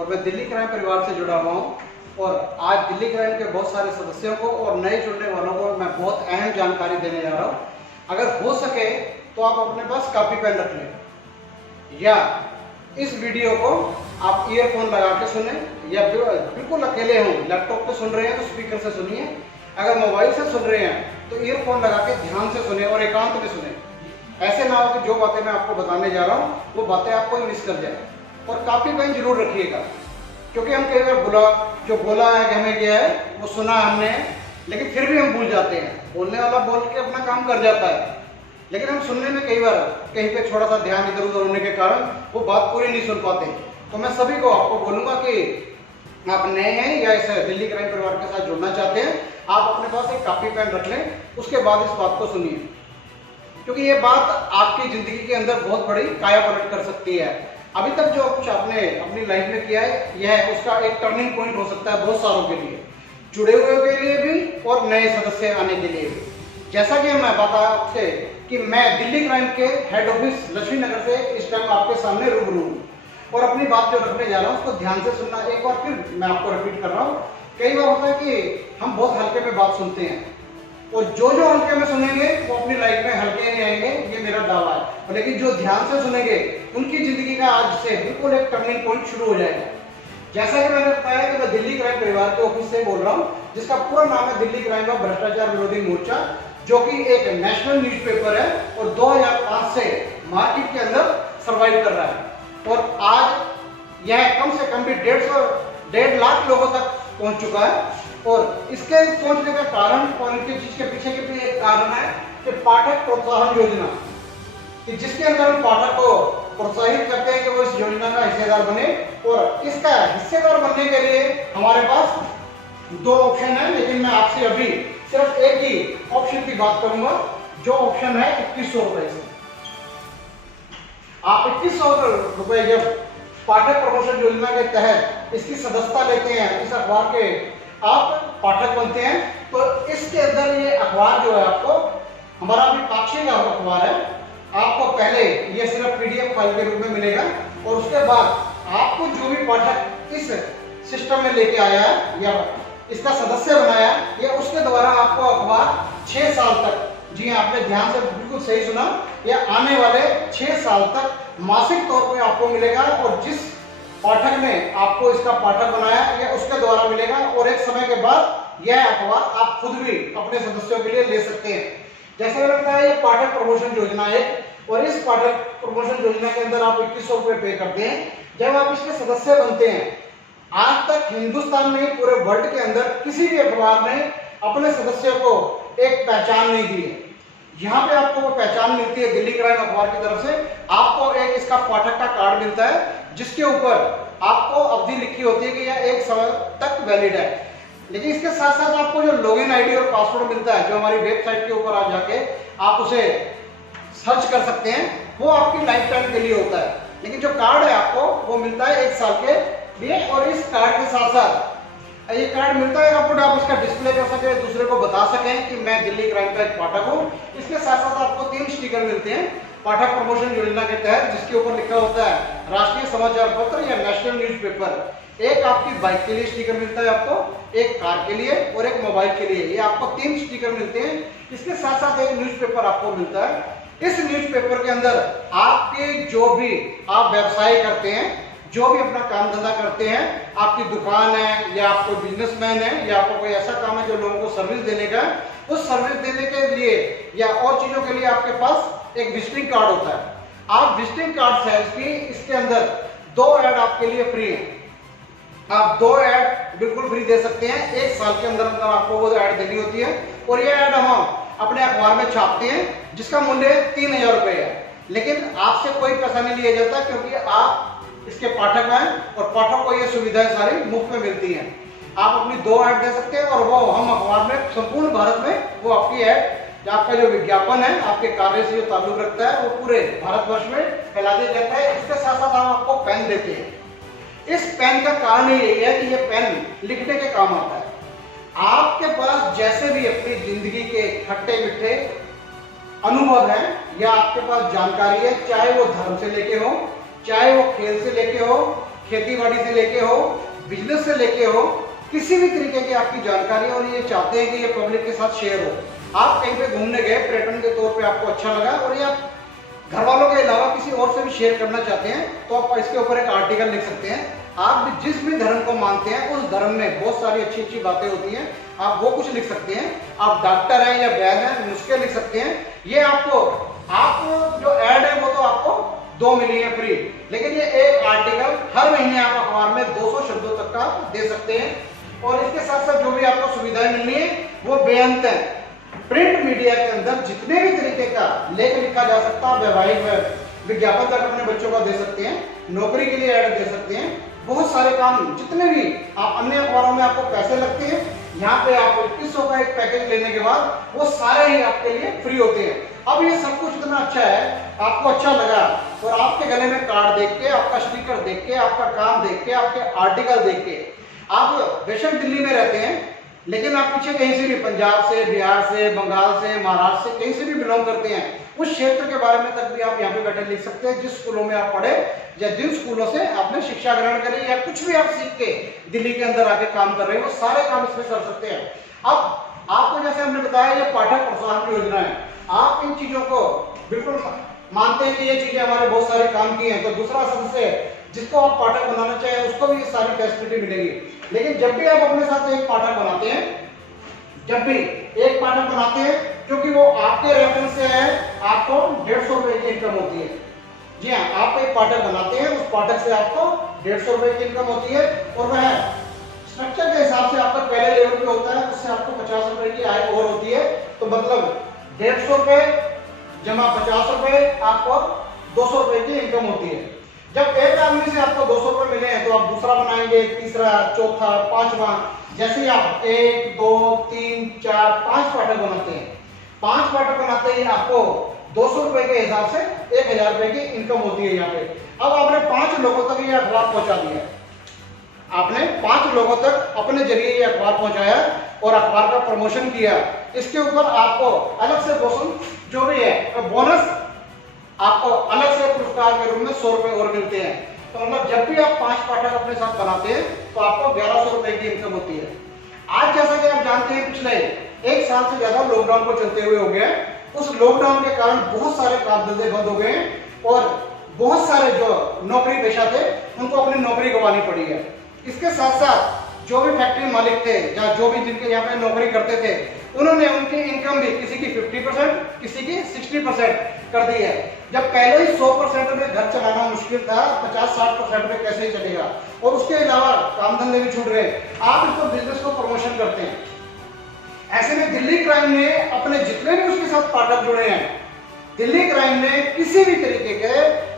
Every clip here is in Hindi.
और मैं दिल्ली क्राइम परिवार से जुड़ा हुआ हूँ। और आज दिल्ली क्राइम के बहुत सारे सदस्यों को और नए जुड़ने वालों को मैं बहुत अहम जानकारी देने जा रहा हूँ। अगर हो सके तो आप अपने पास कॉपी पेन रख लें या इस वीडियो को आप ईयरफोन लगा के सुने या बिल्कुल अकेले हों, लैपटॉप पे सुन रहे हैं तो स्पीकर से सुनिए, अगर मोबाइल से सुन रहे हैं तो ईयरफोन लगा के ध्यान से सुने और एकांत में सुने। ऐसे ना हो कि जो बातें मैं आपको बताने जा रहा हूँ वो बातें आपको मिस कर जाए। और कॉपी पेन जरूर रखिएगा, क्योंकि हम कई बार जो बोला है कि हमें क्या है वो सुना हमने, लेकिन फिर भी हम भूल जाते हैं। बोलने वाला बोल के अपना काम कर जाता है, लेकिन हम सुनने में कई बार कहीं पे थोड़ा सा ध्यान इधर उधर होने के कारण वो बात पूरी नहीं सुन पाते। तो मैं सभी को आपको बोलूंगा कि आप नए हैं या इस दिल्ली क्राइम परिवार के साथ जुड़ना चाहते हैं, आप अपने पास एक कॉपी पेन रख लें, उसके बाद इस बात को सुनिए, क्योंकि ये बात आपकी जिंदगी के अंदर बहुत बड़ी काया पलट कर सकती है। अभी तक जो कुछ आपने अपनी लाइफ में किया है यह उसका एक टर्निंग पॉइंट हो सकता है बहुत सारों के लिए, जुड़े हुए के लिए भी और नए सदस्य आने के लिए भी। जैसा कि मैं बता आपसे कि मैं दिल्ली क्राइम के हेड ऑफिस लक्ष्मी नगर से इस टाइम आपके सामने रूबरू हूँ और अपनी बात जो रखने जा रहा हूँ उसको ध्यान से सुनना। एक बार फिर मैं आपको रिपीट कर रहा हूँ, कई बार होता है कि हम बहुत हल्के में बात सुनते हैं और जो हल्के में सुनेंगे वो अपनी लाइफ में हल्के नहीं आएंगे, ये मेरा दावा है। लेकिन जो ध्यान से सुनेंगे उनकी जिंदगी का आज से बिल्कुल एक टर्निंग पॉइंट शुरू हो जाएगा। जैसा कि मैंने बताया कि मैं दिल्ली क्राइम परिवार के ऑफिस से बोल रहा हूँ, जिसका पूरा नाम है दिल्ली क्राइम और भ्रष्टाचार विरोधी मोर्चा, जो कि एक नेशनल न्यूज़पेपर है और 2005 से मार्केट के अंदर सर्वाइव कर रहा है। और आज यह कम से कम भी 1.5 लाख लोगों तक पहुंच चुका है। और इसके पहुंचने का कारण और इनके चीज के पीछे के भी एक कारण है कि पाठक प्रोत्साहन योजना, कि जिसके अंदर हम पाठक को प्रोत्साहित करते हैं कि वो इस योजना का हिस्सेदार बने। और इसका हिस्सेदार बनने के लिए हमारे पास 2 ऑप्शन है, लेकिन मैं आपसे अभी सिर्फ एक ही ऑप्शन की बात करूंगा, जो ऑप्शन है 2100 रुपए से। आप 2100 रुपए जब पाठक प्रमोशन योजना के तहत इसकी सदस्यता लेते हैं, इस अखबार के आप पाठक बनते हैं, तो इसके अंदर ये अखबार जो है आपको हमारा भी पाक्षिक अखबार है, आपको पहले ये सिर्फ पीडीएफ फाइल के रूप में मिलेगा और उसके बाद आपको जो भी पाठक इस सिस्टम में लेके आया है या इसका सदस्य बनाया है, या उसके द्वारा आपको अखबार 6 साल तक, जी आपने ध्यान से बिल्कुल सही सुना, या आने वाले 6 साल तक मासिक तौर पर आपको मिलेगा। और जिस पाठक ने आपको इसका पाठक बनाया या उसके द्वारा मिलेगा, और एक समय के बाद यह अखबार आप खुद भी अपने सदस्यों के लिए ले सकते हैं। जैसे मैंने बताया ये पाठक प्रमोशन योजना है, और इस पाठक प्रमोशन योजना के अंदर आप 2100 रुपए पे करते हैं। जब आप इसके सदस्य बनते हैं, आज तक हिंदुस्तान में पूरे वर्ल्ड के अंदर किसी भी अखबार ने अपने सदस्यों को एक पहचान नहीं दी है। यहाँ पे आपको वो पहचान मिलती है दिल्ली क्राइम अखबार की तरफ से। आपको एक इसका पाठक का कार्ड मिलता है, जिसके ऊपर आपको अवधि लिखी होती है कि यह 1 साल तक वैलिड है। लेकिन इसके साथ साथ आपको जो लॉगिन आईडी और पासवर्ड मिलता है, जो हमारी वेबसाइट के ऊपर आप जाके आप उसे सर्च कर सकते हैं, वो आपकी लाइफ टाइम के लिए होता है। लेकिन जो कार्ड है आपको वो मिलता है 1 साल के लिए। और इस कार्ड के साथ साथ ये कार्ड मिलता है आपको, आप इसका डिस्प्ले कर सके, दूसरे को बता सकें कि मैं दिल्ली क्राइम का एक पाठक हूँ। इसके साथ साथ आपको 3 स्टिकर मिलते हैं पाठक प्रमोशन योजना के तहत, जिसके ऊपर लिखा होता है राष्ट्रीय समाचार पत्र या नेशनल न्यूज़पेपर। एक आपकी बाइक के लिए स्टिकर मिलता है आपको, एक कार के लिए और एक मोबाइल के लिए। ये आपको 3 स्टिकर मिलते हैं। इसके साथ साथ एक न्यूज़पेपर आपको मिलता है। इस न्यूज़पेपर के अंदर आपके जो भी आप व्यवसाय करते हैं, जो भी अपना काम धंधा करते हैं, आपकी दुकान है या आप कोई बिजनेसमैन है या आपको कोई ऐसा काम है जो लोगों को सर्विस देने का, उस सर्विस देने के लिए या और चीजों के लिए आपके पास एक विजिटिंग कार्ड होता है। आप विजिटिंग कार्ड साइज की इसके अंदर 2 ऐड आपके लिए फ्री है। आप 2 ऐड बिल्कुल फ्री दे सकते हैं। 1 साल के अंदर अंदर आपको वो ऐड देनी होती है और ये ऐड हम अपने अखबार में छापते हैं, जिसका मूल्य 3000 रुपए है। लेकिन आपसे कोई पैसा नहीं लिया जाता, क्योंकि आप इसके पाठक हैं और पाठक को ये सुविधाएं सारी मुफ्त में मिलती हैं। आप अपनी 2 ऐड दे सकते हैं और वो हम अखबार में संपूर्ण भारत में वो आपकी ऐड, आपका जो विज्ञापन है आपके कार्य से जो ताल्लुक रखता है, वो पूरे भारतवर्ष में फैला दिया जाता है। इसके साथ साथ हम आपको पेन देते हैं। इस पेन का कारण यही है कि ये पेन लिखने के काम आता है। आपके पास जैसे भी अपनी जिंदगी के खट्टे मीठे अनुभव है या आपके पास जानकारी है, चाहे वो धर्म से लेके हो, चाहे वो खेल से लेके हो, खेती बाड़ी से लेके हो, बिजनेस से लेके हो, किसी भी तरीके की आपकी जानकारी और ये चाहते हैं कि ये पब्लिक के साथ शेयर हो। आप कहीं पे घूमने गए, पर्यटन के तौर पे आपको अच्छा लगा और ये आप घर वालों के अलावा किसी और से भी शेयर करना चाहते हैं तो आप इसके ऊपर एक आर्टिकल लिख सकते हैं। आप भी जिस भी धर्म को मानते हैं उस धर्म में बहुत सारी अच्छी अच्छी बातें होती हैं, आप वो कुछ लिख सकते हैं। आप डॉक्टर हैं या वैद्य हैं, नुस्खे लिख सकते हैं। ये आपको जो ऐड है वो तो आपको 2 मिली है फ्री, लेकिन ये एक आर्टिकल हर महीने आप अखबार में 200 शब्दों तक का दे सकते हैं। और इसके साथ साथ जो भी आपको सुविधाएं मिलनी है वो बेअंत है। प्रिंट मीडिया के अंदर जितने भी तरीके का लेख लिखा जा सकता है, वैवाहिक विज्ञापन तक अपने बच्चों का दे सकते हैं, नौकरी के लिए ऐड दे सकते हैं, बहुत सारे काम जितने भी आप अन्य अखबारों में आपको पैसे लगते हैं, यहाँ पे आप 2100 का एक पैकेज लेने के बाद वो सारे ही आपके लिए फ्री होते हैं। अब ये सब कुछ इतना अच्छा है, आपको अच्छा लगा और आपके गले में कार्ड देख के, आपका स्टिकर देख के, आपका काम देख के, आपके आर्टिकल देख के, आप बेशक दिल्ली में रहते हैं लेकिन आप पीछे कहीं से भी पंजाब से, बिहार से, बंगाल से, महाराष्ट्र से कहीं से भी बिलोंग करते हैं, उस क्षेत्र के बारे में तक भी आप यहाँ पे बैठे लिख सकते हैं। जिस स्कूलों में आप पढ़े या जिन स्कूलों से आपने शिक्षा ग्रहण करी या कुछ भी आप सीख के दिल्ली के अंदर आके काम कर रहे हैं, वो सारे काम इसमें कर सकते हैं। अब आपको जैसे हमने बताया ये पाठक प्रोत्साहन की योजना है, आप इन चीजों को बिल्कुल मानते हैं कि ये चीजें हमारे बहुत सारे काम की हैं, तो दूसरा सदस्य जिसको आप पाठक बनाना चाहें उसको भी ये सारी फैसिलिटी मिलेगी। लेकिन जब भी आप अपने साथ एक पाठक बनाते हैं, जब भी एक पाठक बनाते हैं, क्योंकि वो आपके रेफरेंस से है, आपको 150 रुपए की इनकम होती है। जी हाँ, आप एक पाठक बनाते हैं, उस पाठक से आपको 150 रुपए की इनकम होती है और वह स्ट्रक्चर के हिसाब से आपका पहले लेवल पे होता है, उससे आपको 50 रुपए की आय और होती है। तो मतलब 150 रुपए जमा 50 रुपए, आपको 200 रुपए की इनकम होती है। जब एक आदमी से आपको 200 रुपए मिले हैं तो आप दूसरा बनाएंगे, तीसरा, चौथा, पांचवा, जैसे आप 1, 2, 3, 4, 5 पाठक बनाते हैं, 5 पाठक बनाते ही आपको 200 रुपए के हिसाब से 1000 रुपए की इनकम होती है यहाँ पे। अब आपने 5 लोगों तक ये अखबार पहुंचा दिया, आपने 5 लोगों तक अपने जरिए ये अखबार पहुंचाया और अखबार का प्रमोशन किया। इसके ऊपर आपको अलग से जो भी है बोनस आपको अलग से पुरस्कार के रूप में 100 रुपए और मिलते हैं। तो मतलब जब भी आप 5 पाठक अपने साथ बनाते हैं तो आपको 1100 रुपए की इनकम होती है। आज जैसा कि आप जानते हैं पिछले 1 साल से ज्यादा लॉकडाउन को चलते हुए हो गया, उस लॉकडाउन के कारण बहुत सारे काम धंधे बंद हो गए और बहुत सारे जो नौकरी पेशा थे उनको अपनी नौकरी गंवानी पड़ी है। इसके साथ साथ जो भी फैक्ट्री मालिक थे या जो भी जिनके यहाँ पे नौकरी करते थे, उन्होंने उनकी इनकम भी किसी की 50%, किसी की 60% कर दी है। जब पहले ही 100% में घर चलाना मुश्किल था, 50-60% में कैसे ही चलेगा, और उसके अलावा काम धंधे भी छूट रहे, आप इसको बिजनेस को प्रमोशन करते हैं। ऐसे में दिल्ली क्राइम ने अपने जितने भी उसके साथ पाठक जुड़े हैं, दिल्ली क्राइम ने किसी भी तरीके के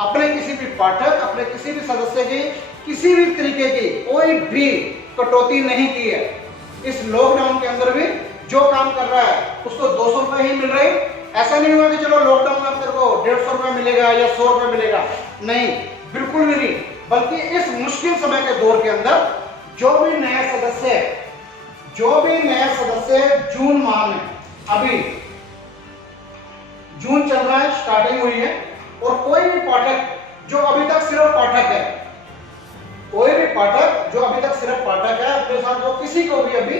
अपने किसी भी पाठक, अपने किसी भी सदस्य की किसी भी तरीके की कोई भी कटौती नहीं की है। इस लॉकडाउन के अंदर भी जो काम कर रहा है उसको 200 रुपए ही मिल रहे। ऐसा नहीं हुआ कि चलो लॉकडाउन में तेरे को 150 रुपए मिलेगा या 100 रुपए मिलेगा, नहीं, बिल्कुल भी नहीं। बल्कि इस मुश्किल समय के दौर के अंदर जो भी नया सदस्य जून माह में, अभी जून चल रहा है, स्टार्टिंग हुई है, और कोई भी पाठक जो अभी तक सिर्फ पाठक है, कोई भी पाठक जो अभी तक सिर्फ पाठक है, अपने साथ जो किसी को भी अभी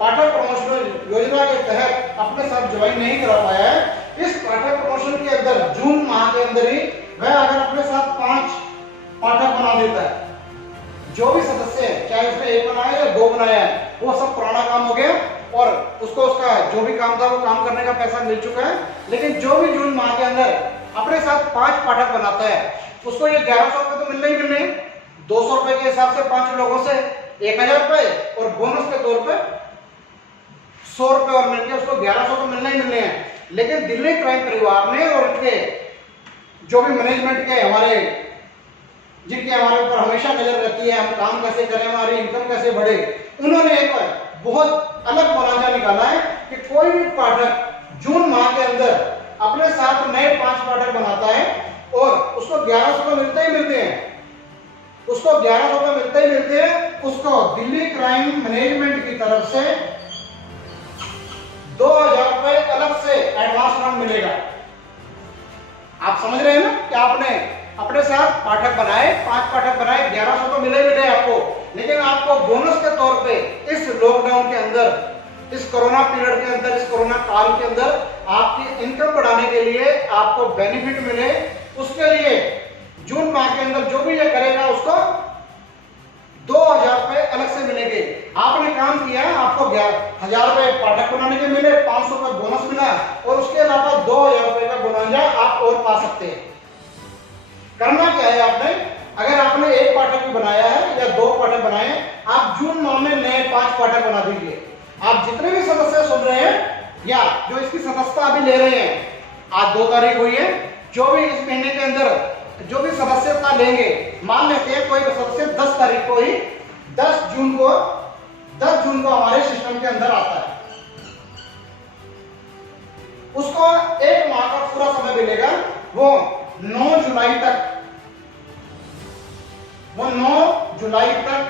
पाठक प्रमोशन योजना के तहत अपने साथ ज्वाइन नहीं करा पाया है, इस पाठक प्रमोशन के अंदर जून माह के अंदर ही वह अगर अपने साथ 5 पाठक बना देता है, जो भी सदस्य है, चाहे उसने 1 बनाया या 2 बनाया है, वो सब पुराना काम हो गया और उसको उसका जो भी काम था वो काम करने का पैसा मिल चुका है। लेकिन जो भी जून माह के अंदर अपने साथ 5 पाठक बनाता है, उसको ये 1100 रुपए तो मिलने ही मिलने, 200 रुपए के हिसाब से 5 लोगों से 1000 रुपए और बोनस के तौर पर 100 रुपए और मिलके उसको 1100 तो मिलने ही मिलने हैं। लेकिन दिल्ली क्राइम परिवार ने और इनके जो भी मैनेजमेंट के हमारे, जिनकी हमारे ऊपर हमेशा नजर रहती है, हम काम कैसे करें, हमारी इनकम कैसे बढ़े, उन्होंने एक बहुत अलग मुआवजा निकाला है कि कोई भी पाठक जून माह के अंदर अपने साथ नए 5 पाठक बनाता है और उसको 1100 तो मिलते ही मिलते हैं, उसको 1100 तो मिलते ही मिलते हैं, उसको दिल्ली क्राइम मैनेजमेंट की तरफ से 2000 रुपए अलग से एडवांस फंड मिलेगा। आप समझ रहे हैं ना कि आपने अपने साथ पाठक बनाए, 5 पाठक बनाए, 1100 तो मिले आपको, लेकिन आपको बोनस के तौर पे इस लॉकडाउन के अंदर, इस कोरोना पीरियड के अंदर, इस कोरोना काल के अंदर आपकी इनकम बढ़ाने के लिए आपको बेनिफिट मिले, उसके लिए जून माह के अंदर जो भी ये करेगा उसको 2000 रुपए अलग से मिलेंगे। आपने काम किया, आपको 1000 रुपए पाठक बनाने के मिले, 500 रुपए बोनस मिला और उसके अलावा 2000 रुपए का बोनस आप और पा सकते हैं। करना क्या है आपने, अगर आपने एक पाठक भी बनाया है या 2 पाठक बनाए, आप जून माह में नए 5 पाठक बना दीजिए। आप जितने भी सदस्य सुन रहे हैं या जो इसकी सदस्यता अभी ले रहे हैं, आज 2 तारीख हुई है, जो भी इस महीने के अंदर जो भी सदस्यता लेंगे, मान लेते हैं कोई सदस्य 10 तारीख को ही 10 जून को हमारे सिस्टम के अंदर आता है, उसको 1 माह का पूरा समय मिलेगा। वो 9 जुलाई तक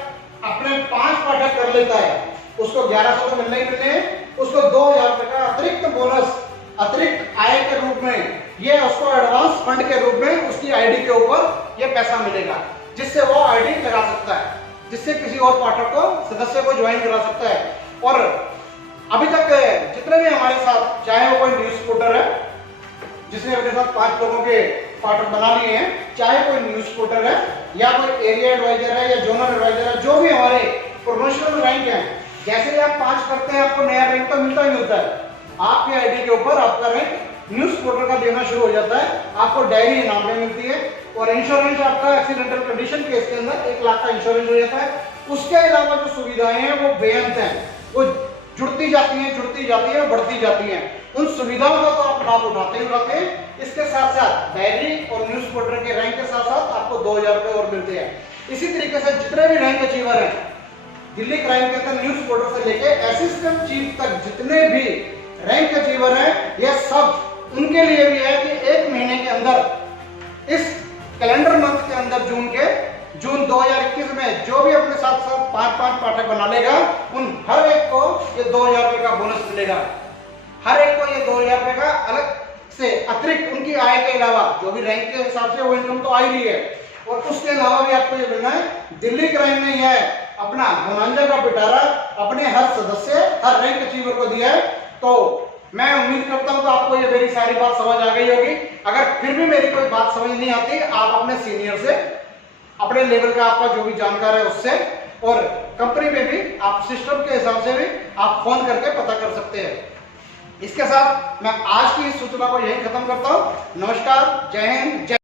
अपने 5 पाठक कर लेता है, उसको 1100 तो मिलने ही मिलने, उसको 2000 रुपए का अतिरिक्त बोनस, अतिरिक्त आय के रूप में, ये उसको एडवांस फंड के रूप में उसकी आईडी के ऊपर ये पैसा मिलेगा, जिससे वो आईडी लगा सकता है, जिससे किसी और पाठक को, सदस्य को ज्वाइन करा सकता है। और अभी तक जितने भी हमारे साथ, चाहे वो कोई न्यूज रिपोर्टर है जिसने अपने साथ 5 लोगों के पाठक बना लिए हैं, चाहे कोई न्यूज रिपोर्टर है या कोई एरिया एडवाइजर है या जोनल एडवाइजर है, जो भी हमारे प्रोफेशनल रैंक है, जैसे ही आप 5 करते हैं आपको नया रैंक तो मिलता ही मिलता है। आपके आईडी के ऊपर आपका रैंक न्यूज रिपोर्टर का देना शुरू हो जाता है, आपको डायरी इनाम में मिलती है और इंश्योरेंस आपका एक्सीडेंटल कंडीशन केस के अंदर 1 लाख का इंश्योरेंस हो जाता है। उसके अलावा जो सुविधाएं हैं वो बेअंत हैं, वो जुड़ती जाती हैं, बढ़ती जाती हैं। उन सुविधाओं का तो आप लाभ उठाते हैं। इसके साथ साथ डायरी और न्यूज रिपोर्टर के रैंक के साथ साथ आपको 2000 रुपए और मिलते हैं। इसी तरीके से जितने भी रैंक अचीवर हैं दिल्ली क्राइम के अंदर, न्यूज रिपोर्टर से लेके असिस्टेंट चीफ तक जितने भी रैंक अचीवर हैं, ये सब उनके लिए भी है कि 1 महीने के अंदर, इस कैलेंडर मंथ के अंदर, जून 2021 में जो भी अपने साथ साथ 5 पाठक बना लेगा, उन हर एक को ये 2000 रुपए का बोनस मिलेगा। हर एक को ये 2000 रुपए का अलग से अतिरिक्त उनकी आय के अलावा, जो भी रैंक के हिसाब से वो इनकम तो आ ही रही है, और उसके अलावा भी आपको ये मिलना है। दिल्ली क्राइम ने यह अपना बोनांजा का पिटारा अपने हर सदस्य, हर रैंक अचीवर को दिया है। तो मैं उम्मीद करता हूं कि आपको ये मेरी सारी बात समझ आ गई होगी। अगर फिर भी मेरी कोई बात समझ नहीं आती, आप अपने सीनियर से, अपने लेवल का आपका जो भी जानकार है उससे, और कंपनी में भी आप सिस्टम के हिसाब से भी आप फोन करके पता कर सकते हैं। इसके साथ मैं आज की इस सूचना को यही खत्म करता हूं। नमस्कार, जय हिंद, जय